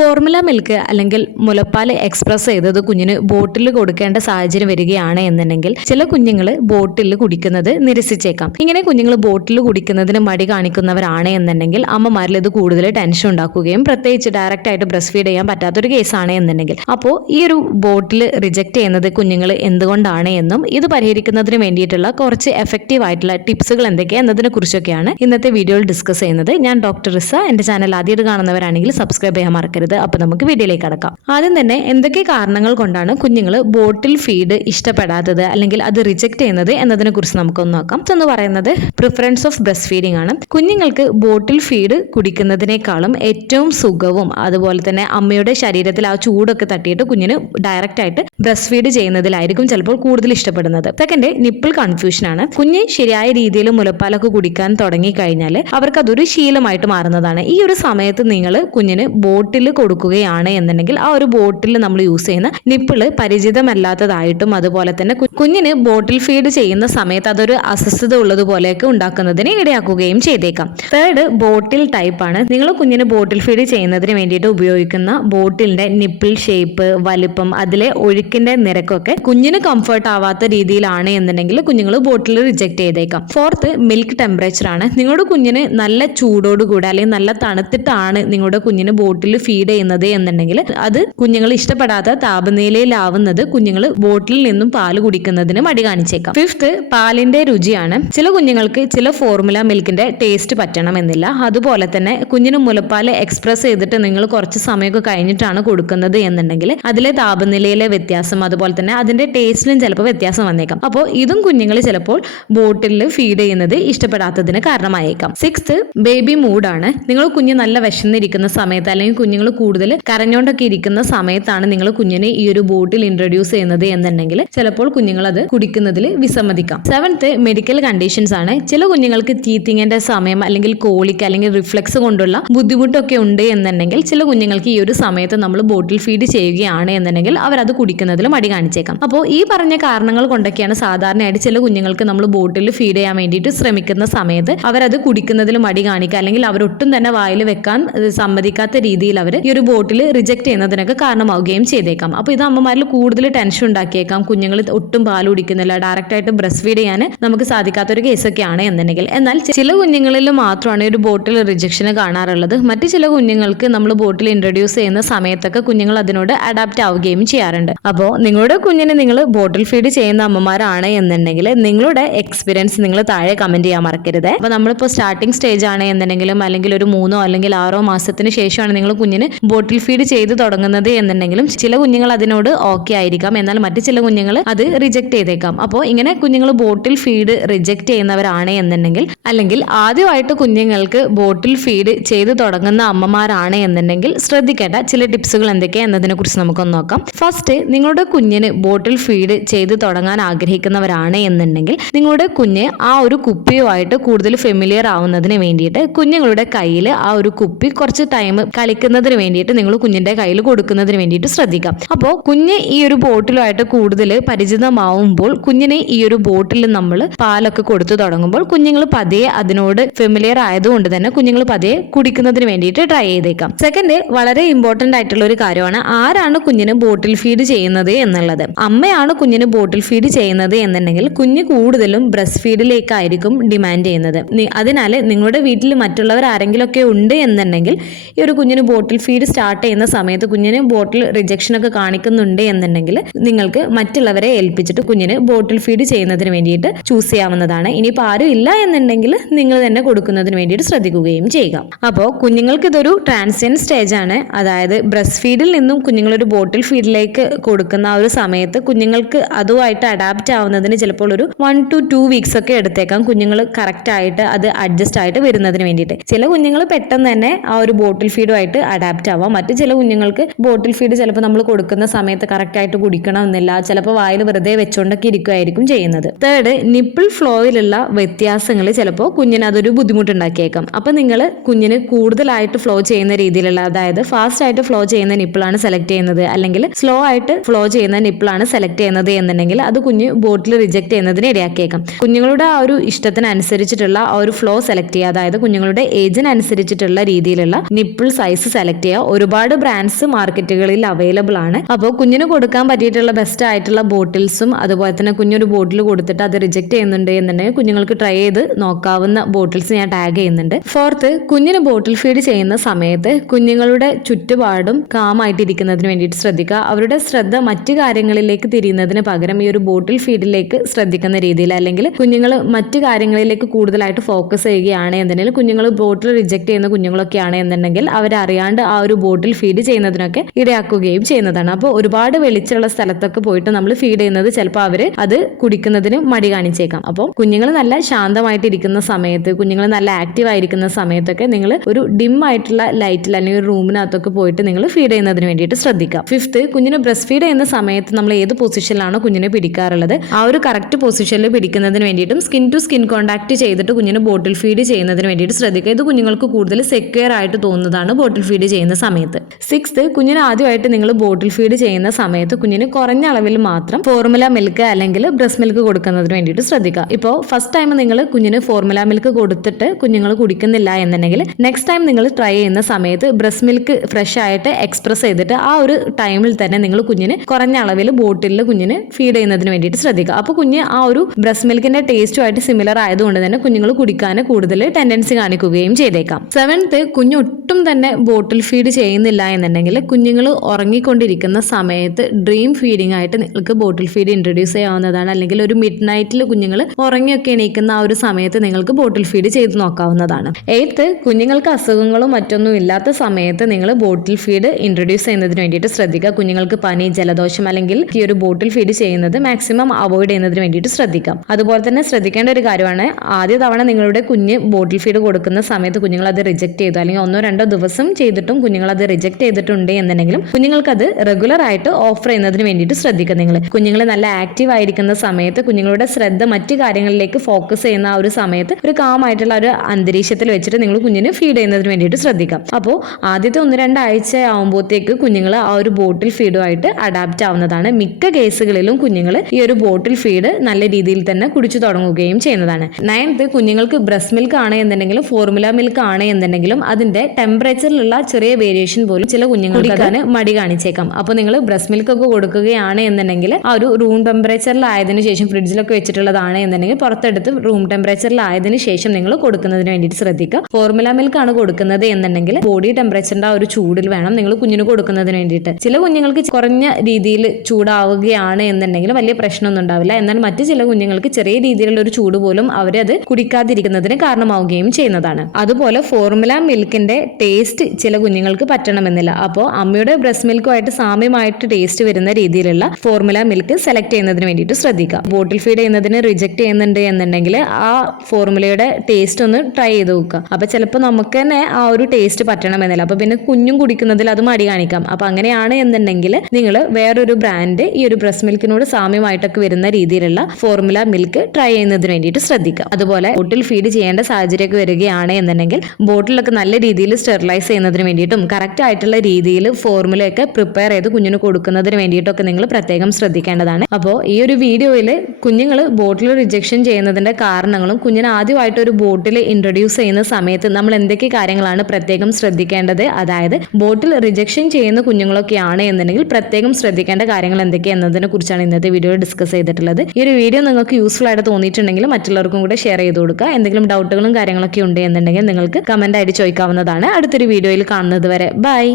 Formula milk അല്ലെങ്കിൽ മുലപ്പാൽ express ചെയ്തത് കുഞ്ഞിന് ബോട്ടിൽ കൊടുക്കേണ്ട സാഹചര്യം വരികയാണ് എന്നുണ്ടെങ്കിൽ ചില കുഞ്ഞുങ്ങൾ ബോട്ടിൽ കുടിക്കുന്നത് നിരസിച്ചേക്കാം. ഇങ്ങനെ കുഞ്ഞുങ്ങൾ ബോട്ടിൽ കുടിക്കുന്നതിന് മടി കാണിക്കുന്നവരാണ് എന്നുണ്ടെങ്കിൽ അമ്മമാരിൽ ഇത് കൂടുതൽ ടെൻഷൻ ഉണ്ടാക്കുകയും പ്രത്യേകിച്ച് ഡയറക്റ്റ് ആയിട്ട് ബ്രസ്റ്റ് ഫീഡ് ചെയ്യാൻ പറ്റാത്തൊരു കേസാണ് എന്നുണ്ടെങ്കിൽ അപ്പോൾ ഈ ഒരു ബോട്ടിൽ റിജക്ട് ചെയ്യുന്നത് കുഞ്ഞുങ്ങൾ എന്തുകൊണ്ടാണ് എന്നും ഇത് പരിഹരിക്കുന്നതിന് വേണ്ടിയിട്ടുള്ള കുറച്ച് എഫക്റ്റീവ് ആയിട്ടുള്ള ടിപ്സുകൾ എന്തൊക്കെയാണ് എന്നതിനെ കുറിച്ചൊക്കെയാണ് ഇന്നത്തെ വീഡിയോയിൽ ഡിസ്കസ് ചെയ്യുന്നത്. ഞാൻ ഡോക്ടർ റിസ. എന്റെ ചാനൽ ആദ്യമായിട്ട് കാണുന്നവരാണെങ്കിൽ സബ്സ്ക്രൈബ് ചെയ്യാൻ മറക്കരുത്. അപ്പൊ നമുക്ക് വീഡിയോയിലേക്ക് കടക്കാം. ആദ്യം തന്നെ എന്തൊക്കെ കാരണങ്ങൾ കൊണ്ടാണ് കുഞ്ഞുങ്ങൾ ബോട്ടിൽ ഫീഡ് ഇഷ്ടപ്പെടാത്തത് അല്ലെങ്കിൽ അത് റിജക്ട് ചെയ്യുന്നത് എന്നതിനെ കുറിച്ച് നമുക്കൊന്ന് നോക്കാം. എന്ന് പറയുന്നത് പ്രിഫറൻസ് ഓഫ് ബ്രസ്റ്റ് ഫീഡിംഗ് ആണ്. കുഞ്ഞുങ്ങൾക്ക് ബോട്ടിൽ ഫീഡ് കുടിക്കുന്നതിനേക്കാളും ഏറ്റവും സുഖവും അതുപോലെ തന്നെ അമ്മയുടെ ശരീരത്തിൽ ആ ചൂടൊക്കെ തട്ടിയിട്ട് കുഞ്ഞിന് ഡയറക്റ്റ് ആയിട്ട് ബ്രസ്റ്റ് ഫീഡ് ചെയ്യുന്നതിലായിരിക്കും ചിലപ്പോൾ കൂടുതൽ ഇഷ്ടപ്പെടുന്നത്. സെക്കൻഡ്, നിപ്പിൾ കൺഫ്യൂഷൻ ആണ്. കുഞ്ഞ് ശരിയായ രീതിയിൽ മുലപ്പാലൊക്കെ കുടിക്കാൻ തുടങ്ങി കഴിഞ്ഞാൽ അവർക്ക് അതൊരു ശീലമായിട്ട് മാറുന്നതാണ്. ഈ ഒരു സമയത്ത് നിങ്ങൾ കുഞ്ഞിന് ബോട്ടിൽ കൊടുക്കുകയാണ് എന്നുണ്ടെങ്കിൽ ആ ഒരു ബോട്ടിൽ നമ്മൾ യൂസ് ചെയ്യുന്ന നിപ്പിള് പരിചിതമല്ലാത്തതായിട്ടും അതുപോലെ തന്നെ കുഞ്ഞിന് ബോട്ടിൽ ഫീഡ് ചെയ്യുന്ന സമയത്ത് അതൊരു അസ്വസ്ഥത ഉള്ളതുപോലെയൊക്കെ ഉണ്ടാക്കുന്നതിന് ഇടയാക്കുകയും ചെയ്തേക്കാം. തേർഡ്, ബോട്ടിൽ ടൈപ്പ് ആണ്. നിങ്ങൾ കുഞ്ഞിന് ബോട്ടിൽ ഫീഡ് ചെയ്യുന്നതിന് വേണ്ടിയിട്ട് ഉപയോഗിക്കുന്ന ബോട്ടിലിന്റെ നിപ്പിൾ ഷേപ്പ്, വലിപ്പം, അതിലെ ഒഴുക്കിന്റെ നിരക്കൊക്കെ കുഞ്ഞിന് കംഫർട്ട് ആവാത്ത രീതിയിലാണ് എന്നുണ്ടെങ്കിൽ കുഞ്ഞുങ്ങൾ ബോട്ടിൽ റിജക്ട് ചെയ്തേക്കാം. ഫോർത്ത്, മിൽക്ക് ടെമ്പറേച്ചർ ആണ്. നിങ്ങളുടെ കുഞ്ഞിന് നല്ല ചൂടോടുകൂടി അല്ലെങ്കിൽ നല്ല തണുത്തിട്ടാണ് നിങ്ങളുടെ കുഞ്ഞിന് ബോട്ടിൽ ഫീഡ് ചെയ്യുന്നത് എന്നുണ്ടെങ്കിൽ അത് കുഞ്ഞുങ്ങൾ ഇഷ്ടപ്പെടാത്ത താപനിലയിലാവുന്നത് കുഞ്ഞുങ്ങൾ ബോട്ടിലിൽ നിന്നും പാല് കുടിക്കുന്നതിന് മടി കാണിച്ചേക്കാം. ഫിഫ്ത്ത്, പാലിന്റെ രുചിയാണ്. ചില കുഞ്ഞുങ്ങൾക്ക് ചില ഫോർമുല മിൽക്കിന്റെ ടേസ്റ്റ് പറ്റണമെന്നില്ല. അതുപോലെ തന്നെ കുഞ്ഞിന് മുലപ്പാല് എക്സ്പ്രസ് ചെയ്തിട്ട് നിങ്ങൾ കുറച്ച് സമയമൊക്കെ കഴിഞ്ഞിട്ടാണ് കൊടുക്കുന്നത് എന്നുണ്ടെങ്കിൽ അതിലെ താപനിലയിലെ വ്യത്യാസം അതുപോലെ തന്നെ അതിന്റെ ടേസ്റ്റിലും ചിലപ്പോൾ വ്യത്യാസം വന്നേക്കാം. അപ്പോൾ ഇതും കുഞ്ഞുങ്ങൾ ചിലപ്പോൾ ബോട്ടിലിൽ ഫീഡ് ചെയ്യുന്നത് ഇഷ്ടപ്പെടാത്തതിന് കാരണമായേക്കാം. സിക്സ്ത്, ബേബി മൂഡാണ്. നിങ്ങൾ കുഞ്ഞ് നല്ല വിശന്നിരിക്കുന്ന സമയത്ത് അല്ലെങ്കിൽ കുഞ്ഞുങ്ങൾ കൂടുതൽ കരഞ്ഞോണ്ടൊക്കെ ഇരിക്കുന്ന സമയത്താണ് നിങ്ങൾ കുഞ്ഞിനെ ഈ ഒരു ബോട്ടിൽ ഇൻട്രൊഡ്യൂസ് ചെയ്യുന്നത് എന്നുണ്ടെങ്കിൽ ചിലപ്പോൾ കുഞ്ഞുങ്ങൾ അത് കുടിക്കുന്നതിൽ വിസമ്മതിക്കാം. സെവൻത്ത്, മെഡിക്കൽ കണ്ടീഷൻസ് ആണ്. ചില കുഞ്ഞുങ്ങൾക്ക് ടീത്തിങ്ങിന്റെ സമയം അല്ലെങ്കിൽ കോളിക്ക് അല്ലെങ്കിൽ റിഫ്ലക്സ് കൊണ്ടുള്ള ബുദ്ധിമുട്ടൊക്കെ ഉണ്ട് എന്നുണ്ടെങ്കിൽ ചില കുഞ്ഞുങ്ങൾക്ക് ഈ ഒരു സമയത്ത് നമ്മൾ ബോട്ടിൽ ഫീഡ് ചെയ്യുകയാണ് എന്നുണ്ടെങ്കിൽ അവരത് കുടിക്കുന്നതിൽ മടി കാണിച്ചേക്കാം. അപ്പോൾ ഈ പറഞ്ഞ കാരണങ്ങൾ കൊണ്ടൊക്കെയാണ് സാധാരണയായിട്ട് ചില കുഞ്ഞുങ്ങൾക്ക് നമ്മൾ ബോട്ടിൽ ഫീഡ് ചെയ്യാൻ വേണ്ടിയിട്ട് ശ്രമിക്കുന്ന സമയത്ത് അവരത് കുടിക്കുന്നതിൽ മടി കാണിക്കുക അല്ലെങ്കിൽ അവരൊട്ടും തന്നെ വായിൽ വെക്കാൻ സമ്മതിക്കാത്ത രീതിയിൽ അവർ ഈ ഒരു ബോട്ടിൽ റിജക്ട് ചെയ്യുന്നതിനൊക്കെ കാരണമാവുകയും ചെയ്തേക്കാം. അപ്പോൾ ഇത് അമ്മമാരിൽ കൂടുതൽ ടെൻഷൻ ഉണ്ടാക്കിയേക്കാം. കുഞ്ഞുങ്ങൾ ഒട്ടും പാൽ കുടിക്കുന്നില്ല, ഡയറക്റ്റ് ആയിട്ട് ബ്രസ്റ്റ് ഫീഡ് ചെയ്യാൻ നമുക്ക് സാധിക്കാത്തൊരു കേസൊക്കെയാണ് എന്നുണ്ടെങ്കിൽ. എന്നാൽ ചില കുഞ്ഞുങ്ങളിൽ മാത്രമാണ് ഒരു ബോട്ടിൽ റിജക്ഷന് കാണാറുള്ളത്. മറ്റു ചില കുഞ്ഞുങ്ങൾക്ക് നമ്മൾ ബോട്ടിൽ ഇൻട്രൊഡ്യൂസ് ചെയ്യുന്ന സമയത്തൊക്കെ കുഞ്ഞുങ്ങൾ അതിനോട് അഡാപ്റ്റ് ആവുകയും ചെയ്യാറുണ്ട്. അപ്പോൾ നിങ്ങളുടെ കുഞ്ഞിനെ നിങ്ങൾ ബോട്ടിൽ ഫീഡ് ചെയ്യുന്ന അമ്മമാരാണ് എന്നുണ്ടെങ്കിൽ നിങ്ങളുടെ എക്സ്പീരിയൻസ് നിങ്ങൾ താഴെ കമന്റ് ചെയ്യാൻ മറക്കരുത്. അപ്പോൾ നമ്മളിപ്പോൾ സ്റ്റാർട്ടിംഗ് സ്റ്റേജ് ആണ് എന്നുണ്ടെങ്കിലും അല്ലെങ്കിൽ ഒരു 3 അല്ലെങ്കിൽ 6 മാസത്തിന് ശേഷമാണ് നിങ്ങൾ കുഞ്ഞിന് ബോട്ടിൽ ഫീഡ് ചെയ്ത് തുടങ്ങുന്നത് എന്നുണ്ടെങ്കിലും ചില കുഞ്ഞുങ്ങൾ അതിനോട് ഓക്കെ ആയിരിക്കാം. എന്നാൽ മറ്റു ചില കുഞ്ഞുങ്ങൾ അത് റിജക്ട് ചെയ്തേക്കാം. അപ്പോൾ ഇങ്ങനെ കുഞ്ഞുങ്ങൾ ബോട്ടിൽ ഫീഡ് റിജക്ട് ചെയ്യുന്നവരാണ് എന്നുണ്ടെങ്കിൽ അല്ലെങ്കിൽ ആദ്യമായിട്ട് കുഞ്ഞുങ്ങൾക്ക് ബോട്ടിൽ ഫീഡ് ചെയ്ത് തുടങ്ങുന്ന അമ്മമാരാണ് എന്നുണ്ടെങ്കിൽ ശ്രദ്ധിക്കേണ്ട ചില ടിപ്സുകൾ എന്തൊക്കെയാണ് എന്നതിനെ കുറിച്ച് നമുക്കൊന്ന് നോക്കാം. ഫസ്റ്റ്, നിങ്ങളുടെ കുഞ്ഞിന് ബോട്ടിൽ ഫീഡ് ചെയ്ത് തുടങ്ങാൻ ആഗ്രഹിക്കുന്നവരാണ് എന്നുണ്ടെങ്കിൽ നിങ്ങളുടെ കുഞ്ഞ് ആ ഒരു കുപ്പിയുമായിട്ട് കൂടുതൽ ഫെമിലിയർ ആവുന്നതിന് വേണ്ടിയിട്ട് കുഞ്ഞുങ്ങളുടെ കയ്യിൽ ആ ഒരു കുപ്പി കുറച്ച് ടൈം കളിക്കുന്നതിന് വേണ്ടിയിട്ട് നിങ്ങൾ കുഞ്ഞിന്റെ കയ്യിൽ കൊടുക്കുന്നതിന് വേണ്ടിയിട്ട് ശ്രദ്ധിക്കാം. അപ്പോൾ കുഞ്ഞ് ഈ ഒരു ബോട്ടിലുമായിട്ട് കൂടുതൽ പരിചിതമാവുമ്പോൾ കുഞ്ഞിനെ ഈ ഒരു ബോട്ടിൽ നമ്മൾ പാലൊക്കെ കൊടുത്തു തുടങ്ങുമ്പോൾ കുഞ്ഞുങ്ങൾ പതിയെ അതിനോട് ഫെമിലിയർ ആയതുകൊണ്ട് തന്നെ കുഞ്ഞുങ്ങൾ പതിയെ കുടിക്കുന്നതിന് വേണ്ടിയിട്ട് ട്രൈ ചെയ്തേക്കാം. സെക്കൻഡ്, വളരെ ഇമ്പോർട്ടന്റ് ആയിട്ടുള്ള ഒരു കാര്യമാണ് ആരാണ് കുഞ്ഞിന് ബോട്ടിൽ ഫീഡ് ചെയ്യുന്നത് എന്നുള്ളത്. അമ്മയാണ് കുഞ്ഞിന് ബോട്ടിൽ ഫീഡ് ചെയ്യുന്നത് എന്നുണ്ടെങ്കിൽ കുഞ്ഞ് കൂടുതലും ബ്രസ്റ്റ് ഫീഡിലേക്കായിരിക്കും ഡിമാൻഡ് ചെയ്യുന്നത്. അതിനാൽ നിങ്ങളുടെ വീട്ടിൽ മറ്റുള്ളവർ ആരെങ്കിലും ഒക്കെ ഉണ്ട് എന്നുണ്ടെങ്കിൽ ഈ ഒരു കുഞ്ഞിന് ബോട്ടിൽ ഫീഡ് സ്റ്റാർട്ട് ചെയ്യുന്ന സമയത്ത് കുഞ്ഞിന് ബോട്ടിൽ റിജക്ഷൻ ഒക്കെ കാണിക്കുന്നുണ്ട് എന്നുണ്ടെങ്കിൽ നിങ്ങൾക്ക് മറ്റുള്ളവരെ ഏൽപ്പിച്ചിട്ട് കുഞ്ഞിന് ബോട്ടിൽ ഫീഡ് ചെയ്യുന്നതിന് വേണ്ടിയിട്ട് ചൂസ് ചെയ്യാവുന്നതാണ്. ഇനിയിപ്പോൾ ആരും ഇല്ല എന്നുണ്ടെങ്കിൽ നിങ്ങൾ തന്നെ കൊടുക്കുന്നതിന് വേണ്ടിയിട്ട് ശ്രദ്ധിക്കുകയും ചെയ്യുക. അപ്പോൾ കുഞ്ഞുങ്ങൾക്ക് ഇതൊരു ട്രാൻസിയന്റ് സ്റ്റേജ് ആണ്. അതായത് ബ്രസ്റ്റ് ഫീഡിൽ നിന്നും കുഞ്ഞുങ്ങളൊരു ബോട്ടിൽ ഫീഡിലേക്ക് കൊടുക്കുന്ന ആ ഒരു സമയത്ത് കുഞ്ഞുങ്ങൾക്ക് അതുമായിട്ട് അഡാപ്റ്റ് ആവുന്നതിന് ചിലപ്പോൾ ഒരു 1 to 2 വീക്സ് ഒക്കെ എടുത്തേക്കാം കുഞ്ഞുങ്ങൾ കറക്റ്റ് ആയിട്ട് അത് അഡ്ജസ്റ്റ് ആയിട്ട് വരുന്നതിന് വേണ്ടിയിട്ട്. ചില കുഞ്ഞുങ്ങൾ പെട്ടെന്ന് തന്നെ ആ ഒരു ബോട്ടിൽ ഫീഡുമായിട്ട് അഡാപ്റ്റ് ആവാം. മറ്റു ചില കുഞ്ഞുങ്ങൾക്ക് ബോട്ടിൽ ഫീഡ് ചിലപ്പോൾ നമ്മൾ കൊടുക്കുന്ന സമയത്ത് കറക്റ്റ് ആയിട്ട് കുടിക്കണമെന്നില്ല, ചിലപ്പോൾ വായിൽ വെറുതെ വെച്ചോണ്ടൊക്കെ ഇരിക്കുകയായിരിക്കും ചെയ്യുന്നത്. തേർഡ്, നിപ്പിൾ ഫ്ലോയിലുള്ള വ്യത്യാസങ്ങൾ ചിലപ്പോൾ കുഞ്ഞിന് അതൊരു ബുദ്ധിമുട്ടുണ്ടാക്കിയേക്കാം. അപ്പം നിങ്ങൾ കുഞ്ഞിന് കൂടുതലായിട്ട് ഫ്ലോ ചെയ്യുന്ന രീതിയിലുള്ള, അതായത് ഫാസ്റ്റ് ആയിട്ട് ഫ്ലോ ചെയ്യുന്ന നിപ്പിളാണ് സെലക്ട് ചെയ്യുന്നത് അല്ലെങ്കിൽ സ്ലോ ആയിട്ട് ഫ്ലോ ചെയ്യുന്ന നിപ്പിളാണ് സെലക്ട് ചെയ്യുന്നത് എന്നുണ്ടെങ്കിൽ അത് കുഞ്ഞ് ബോട്ടിൽ റിജക്ട് ചെയ്യുന്നതിന് ഇടയാക്കിയേക്കാം. കുഞ്ഞുങ്ങളുടെ ആ ഒരു ഇഷ്ടത്തിനനുസരിച്ചിട്ടുള്ള ആ ഒരു ഫ്ലോ സെലക്ട് ചെയ്യുക, അതായത് കുഞ്ഞുങ്ങളുടെ ഏജിനനുസരിച്ചിട്ടുള്ള രീതിയിലുള്ള നിപ്പിൾ സൈസ് സെലക്ട് ചെയ്യുക. ഒരുപാട് ബ്രാൻഡ്സ് മാർക്കറ്റുകളിൽ അവൈലബിൾ ആണ്. അപ്പോൾ കുഞ്ഞിന് കൊടുക്കാൻ പറ്റിയിട്ടുള്ള ബെസ്റ്റ് ആയിട്ടുള്ള ബോട്ടിൽസും അതുപോലെ തന്നെ കുഞ്ഞൊരു ബോട്ടിൽ കൊടുത്തിട്ട് അത് റിജക്ട് ചെയ്യുന്നുണ്ട് എന്നുണ്ടെങ്കിൽ കുഞ്ഞുങ്ങൾക്ക് ട്രൈ ചെയ്ത് നോക്കാവുന്ന ബോട്ടിൽസ് ഞാൻ ടാഗ് ചെയ്യുന്നുണ്ട്. ഫോർത്ത്, കുഞ്ഞിന് ബോട്ടിൽ ഫീഡ് ചെയ്യുന്ന സമയത്ത് കുഞ്ഞുങ്ങളുടെ ചുറ്റുപാടും കാമായിട്ടിരിക്കുന്നതിന് വേണ്ടിയിട്ട് ശ്രദ്ധിക്കുക. അവരുടെ ശ്രദ്ധ മറ്റു കാര്യങ്ങളിലേക്ക് തിരിയുന്നതിന് പകരം ഈ ഒരു ബോട്ടിൽ ഫീഡിലേക്ക് ശ്രദ്ധിക്കുന്ന രീതിയിൽ, അല്ലെങ്കിൽ കുഞ്ഞുങ്ങൾ മറ്റു കാര്യങ്ങളിലേക്ക് കൂടുതലായിട്ട് ഫോക്കസ് ചെയ്യുകയാണ് എന്നുണ്ടെങ്കിൽ, കുഞ്ഞുങ്ങൾ ബോട്ടിൽ റിജക്ട് ചെയ്യുന്ന കുഞ്ഞുങ്ങളൊക്കെയാണ് എന്നുണ്ടെങ്കിൽ അവരറിയാണ്ട് ആ ഒരു ബോട്ടിൽ ഫീഡ് ചെയ്യുന്നതിനൊക്കെ ഇടയാക്കുകയും ചെയ്യുന്നതാണ്. അപ്പോൾ ഒരുപാട് വെളിച്ചുള്ള സ്ഥലത്തൊക്കെ പോയിട്ട് നമ്മൾ ഫീഡ് ചെയ്യുന്നത് ചിലപ്പോൾ അവർ അത് കുടിക്കുന്നതിന് മടി കാണിച്ചേക്കാം. അപ്പോൾ കുഞ്ഞുങ്ങൾ നല്ല ശാന്തമായിട്ടിരിക്കുന്ന സമയത്ത്, കുഞ്ഞുങ്ങൾ നല്ല ആക്റ്റീവ് ആയിരിക്കുന്ന സമയത്തൊക്കെ നിങ്ങൾ ഒരു ഡിം ആയിട്ടുള്ള ലൈറ്റിൽ അല്ലെങ്കിൽ റൂമിനകത്തൊക്കെ പോയിട്ട് നിങ്ങൾ ഫീഡ് ചെയ്യുന്നതിന് വേണ്ടിയിട്ട് ശ്രദ്ധിക്കാം. ഫിഫ്ത്ത്, കുഞ്ഞിന് ബ്രസ്റ്റ് ഫീഡ് ചെയ്യുന്ന സമയത്ത് നമ്മൾ ഏത് പൊസിഷനിലാണോ കുഞ്ഞിനെ പിടിക്കാറുള്ളത് ആ ഒരു കറക്റ്റ് പൊസിഷനിൽ പിടിക്കുന്നതിന് വേണ്ടിയിട്ടും സ്കിൻ ടു സ്കിൻ കോൺടാക്ട് ചെയ്തിട്ട് കുഞ്ഞിന് ബോട്ടിൽ ഫീഡ് ചെയ്യുന്നതിന് വേണ്ടിയിട്ട് ശ്രദ്ധിക്കുക. ഇത് കുഞ്ഞുങ്ങൾക്ക് കൂടുതൽ സെക്യൂർ ആയിട്ട് തോന്നുന്നതാണ് ബോട്ടിൽ ഫീഡ് ചെയ്യുന്ന സമയത്ത്. സിക്സ്ത്, കുഞ്ഞിന് ആദ്യമായിട്ട് നിങ്ങൾ ബോട്ടിൽ ഫീഡ് ചെയ്യുന്ന സമയത്ത് കുഞ്ഞിന് കുറഞ്ഞ അളവിൽ മാത്രം ഫോർമുല മിൽക്ക് അല്ലെങ്കിൽ ബ്രസ്റ്റ് മിൽക്ക് കൊടുക്കുന്നതിന് വേണ്ടിയിട്ട് ശ്രദ്ധിക്കുക. ഇപ്പോൾ ഫസ്റ്റ് ടൈം നിങ്ങൾ കുഞ്ഞിന് ഫോർമുല മിൽക്ക് കൊടുത്തിട്ട് കുഞ്ഞുങ്ങൾ കുടിക്കുന്നില്ല എന്നുണ്ടെങ്കിൽ നെക്സ്റ്റ് ടൈം നിങ്ങൾ ട്രൈ ചെയ്യുന്ന സമയത്ത് ബ്രസ്റ്റ് മിൽക്ക് ഫ്രഷ് ആയിട്ട് എക്സ്പ്രസ് ചെയ്തിട്ട് ആ ഒരു ടൈമിൽ തന്നെ നിങ്ങൾ കുഞ്ഞിന് കുറഞ്ഞ അളവിൽ ബോട്ടിലിൽ കുഞ്ഞിന് ഫീഡ് ചെയ്യുന്നതിന് വേണ്ടിയിട്ട് ശ്രദ്ധിക്കുക. അപ്പോൾ കുഞ്ഞ് ആ ഒരു ബ്രസ്റ്റ് മിൽക്കിന്റെ ടേസ്റ്റുമായിട്ട് സിമിലർ ആയതുകൊണ്ട് തന്നെ കുഞ്ഞുങ്ങൾ കുടിക്കാൻ കൂടുതൽ ടെൻഡൻസി കാണിക്കുകയും ചെയ്തേക്കാം. സെവൻത്ത്, കുഞ്ഞ് ഒട്ടും തന്നെ ബോട്ടിൽ ഫീഡ് ചെയ്യുന്നില്ല എന്നുണ്ടെങ്കിൽ കുഞ്ഞുങ്ങൾ ഉറങ്ങിക്കൊണ്ടിരിക്കുന്ന സമയത്ത് ഡ്രീം ഫീഡിംഗ് ആയിട്ട് നിങ്ങൾക്ക് ബോട്ടിൽ ഫീഡ് ഇൻട്രൊഡ്യൂസ് ചെയ്യാവുന്നതാണ്. അല്ലെങ്കിൽ ഒരു മിഡ് നൈറ്റിൽ കുഞ്ഞുങ്ങൾ ഉറങ്ങിയൊക്കെ എണീക്കുന്ന ആ ഒരു സമയത്ത് നിങ്ങൾക്ക് ബോട്ടിൽ ഫീഡ് ചെയ്ത് നോക്കാവുന്നതാണ്. എയ്ത്ത്, കുഞ്ഞുങ്ങൾക്ക് അസുഖങ്ങളും മറ്റൊന്നും ഇല്ലാത്ത സമയത്ത് നിങ്ങൾ ബോട്ടിൽ ഫീഡ് ഇൻട്രൊഡ്യൂസ് ചെയ്യുന്നതിന് വേണ്ടിയിട്ട് ശ്രദ്ധിക്കുക. കുഞ്ഞുങ്ങൾക്ക് പനി, ജലദോഷം അല്ലെങ്കിൽ ഈ ഒരു ബോട്ടിൽ ഫീഡ് ചെയ്യുന്നത് മാക്സിമം അവോയ്ഡ് ചെയ്യുന്നതിന് വേണ്ടിയിട്ട് ശ്രദ്ധിക്കാം. അതുപോലെ തന്നെ ശ്രദ്ധിക്കേണ്ട ഒരു കാര്യമാണ്, ആദ്യ തവണ നിങ്ങളുടെ കുഞ്ഞ് ബോട്ടിൽ ഫീഡ് കൊടുക്കുന്ന സമയത്ത് കുഞ്ഞുങ്ങൾ അത് റിജക്ട് ചെയ്തു അല്ലെങ്കിൽ 1-2 ദിവസം ചെയ്തിട്ടും കുഞ്ഞുങ്ങൾ അത് റിജക്ട് ചെയ്തിട്ടുണ്ട് എന്നുണ്ടെങ്കിലും കുഞ്ഞുങ്ങൾക്ക് അത് റെഗുലർ ആയിട്ട് ഓഫർ ചെയ്യുന്നതിന് വേണ്ടിയിട്ട് ശ്രദ്ധിക്കുക. കുഞ്ഞുങ്ങൾ നല്ല ആക്റ്റീവ് ആയിരിക്കുന്ന സമയത്ത് കുഞ്ഞുങ്ങളുടെ ശ്രദ്ധ മറ്റു കാര്യങ്ങളിലേക്ക് ഫോക്കസ് ചെയ്യുന്ന ആ ഒരു സമയത്ത് ഒരു കാമായിട്ടുള്ള ഒരു അന്തരീക്ഷത്തിൽ വെച്ചിട്ട് നിങ്ങൾ കുഞ്ഞിന് ഫീഡ് ചെയ്യുന്നതിന് വേണ്ടിയിട്ട് ശ്രദ്ധിക്കാം. അപ്പോൾ ആദ്യത്തെ 1-2 ആഴ്ച ആകുമ്പോഴത്തേക്ക് കുഞ്ഞുങ്ങൾ ആ ഒരു ബോട്ടിൽ ഫീഡുമായിട്ട് അഡാപ്റ്റ് ആവുന്നതാണ്. മിക്ക കേസുകളിലും കുഞ്ഞുങ്ങൾ ഈ ഒരു ബോട്ടിൽ ഫീഡ് നല്ല രീതിയിൽ തന്നെ കുടിച്ചു തുടങ്ങുകയും ചെയ്യുന്നതാണ്. 9th, കുഞ്ഞുങ്ങൾക്ക് ബ്രസ്റ്റ് മിൽക്ക് ആണ് എന്നുണ്ടെങ്കിലും ഫോർമുല മിൽക്ക് ആണ് എന്നുണ്ടെങ്കിലും അതിന്റെ ടെമ്പറേച്ചറിലുള്ള ചെറിയ വേരിയേഷൻ പോലും ചില കുഞ്ഞുങ്ങൾക്ക് മടി കാണിച്ചേക്കാം. അപ്പോൾ നിങ്ങൾ ബ്രസ്റ്റ് മിൽക്ക് ഒക്കെ കൊടുക്കുകയാണ് എന്നുണ്ടെങ്കിൽ ആ ഒരു റൂം ടെമ്പറേച്ചറിലായതിനു ശേഷം, ഫ്രിഡ്ജിലൊക്കെ വെച്ചിട്ടുള്ളതാണ് എന്നുണ്ടെങ്കിൽ പുറത്തെടുത്ത് റൂം ടെമ്പറേച്ചറിലായതിനു ശേഷം നിങ്ങൾ കൊടുക്കുന്നതിന് വേണ്ടിയിട്ട് ശ്രദ്ധിക്കുക. ഫോർമുല മിൽക്ക് ആണ് കൊടുക്കുന്നത് എന്നുണ്ടെങ്കിൽ ബോഡി ടെമ്പറേച്ചറിന്റെ ആ ഒരു ചൂടിൽ വേണം നിങ്ങൾ കുഞ്ഞിന് കൊടുക്കുന്നതിന് വേണ്ടിയിട്ട്. ചില കുഞ്ഞുങ്ങൾക്ക് കുറഞ്ഞ രീതിയിൽ ചൂടാവുകയാണ് എന്നുണ്ടെങ്കിൽ വലിയ പ്രശ്നമൊന്നും ഉണ്ടാവില്ല. എന്നാൽ മറ്റു ചില കുഞ്ഞുങ്ങൾക്ക് ചെറിയ രീതിയിലുള്ള ഒരു ചൂട് പോലും അവരത് കുടിക്കാതിരിക്കുന്നതിന് കാരണമാവുകയും ചെയ്യുന്നതാണ്. അതുപോലെ ഫോർമുല മിൽക്കിന്റെ ടേസ്റ്റ് ചില കുഞ്ഞുങ്ങൾക്ക് പറ്റണമെന്നില്ല. അപ്പോൾ അമ്മയുടെ ബ്രസ്റ്റ് മിൽക്കുമായിട്ട് സാമ്യമായിട്ട് ടേസ്റ്റ് വരുന്ന രീതിയിലുള്ള ഫോർമുല മിൽക്ക് സെലക്ട് ചെയ്യുന്നതിന് വേണ്ടിയിട്ട് ശ്രദ്ധിക്കുക. ബോട്ടിൽ ഫീഡ് ചെയ്യുന്നതിന് റിജക്ട് ചെയ്യുന്നുണ്ട് എന്നുണ്ടെങ്കിൽ ആ ഫോർമുലയുടെ ടേസ്റ്റ് ഒന്ന് ട്രൈ ചെയ്ത് നോക്കുക. അപ്പൊ ചിലപ്പോൾ നമുക്ക് തന്നെ ആ ഒരു ടേസ്റ്റ് പറ്റണമെന്നില്ല. അപ്പൊ പിന്നെ കുഞ്ഞും കുടിക്കുന്നതിൽ അത് മടി കാണിക്കാം. അപ്പൊ അങ്ങനെയാണ് എന്നുണ്ടെങ്കിൽ നിങ്ങൾ വേറൊരു ബ്രാൻഡ് ഈ ഒരു ബ്രസ്റ്റ് മിൽക്കിനോട് സാമ്യമായിട്ടൊക്കെ വരുന്ന രീതിയിലുള്ള ഫോർമുല മിൽക്ക് ട്രൈ ചെയ്യുന്നതിന് വേണ്ടിയിട്ട് ശ്രദ്ധിക്കുക. അതുപോലെ ബോട്ടിൽ ഫീഡ് ചെയ്യേണ്ട സാഹചര്യമൊക്കെ വരികയാണ് എന്നുണ്ടെങ്കിൽ ബോട്ടിലൊക്കെ നല്ല രീതിയിൽ സ്റ്റെറിലൈസ് ചെയ്യുന്നതിന് വേണ്ടിയിട്ടും കറക്റ്റ് ആയിട്ടുള്ള രീതിയിൽ ഫോർമുലയൊക്കെ പ്രിപ്പയർ ചെയ്ത് കുഞ്ഞിന് കൊടുക്കുന്നതിന് വേണ്ടിയിട്ടൊക്കെ നിങ്ങൾ പ്രത്യേകം ശ്രദ്ധിക്കേണ്ടതാണ്. അപ്പോൾ ഈ ഒരു വീഡിയോയിൽ കുഞ്ഞുങ്ങൾ ബോട്ടിൽ റിജക്ഷൻ ചെയ്യുന്നതിന്റെ കാരണങ്ങളും കുഞ്ഞിന് ആദ്യമായിട്ട് ഒരു ബോട്ടിൽ ഇൻട്രൊഡ്യൂസ് ചെയ്യുന്ന സമയത്ത് നമ്മൾ എന്തൊക്കെ കാര്യങ്ങളാണ് പ്രത്യേകം ശ്രദ്ധിക്കേണ്ടത്, അതായത് ബോട്ടിൽ റിജക്ഷൻ ചെയ്യുന്ന കുഞ്ഞുങ്ങളൊക്കെയാണ് എന്നുണ്ടെങ്കിൽ പ്രത്യേകം ശ്രദ്ധിക്കേണ്ട കാര്യങ്ങൾ എന്തൊക്കെ എന്നതിനെ കുറിച്ചാണ് ഇന്നത്തെ വീഡിയോ ഡിസ്കസ് ചെയ്തിട്ടുള്ളത്. ഈ ഒരു വീഡിയോ നിങ്ങൾക്ക് യൂസ്ഫുൾ ആയിട്ട് തോന്നിയിട്ടുണ്ടെങ്കിൽ മറ്റുള്ളവർക്കും കൂടെ ഷെയർ ചെയ്ത് കൊടുക്കുക. എന്തെങ്കിലും ഡൗട്ടുകളും കാര്യങ്ങളൊക്കെ ഉണ്ട് എന്നുണ്ടെങ്കിൽ നിങ്ങൾക്ക് കമന്റ് ആയിട്ട് ചോദിക്കാവുന്നതാണ്. അടുത്തൊരു വീഡിയോയിൽ കാണുന്നത് വരെ ബൈ.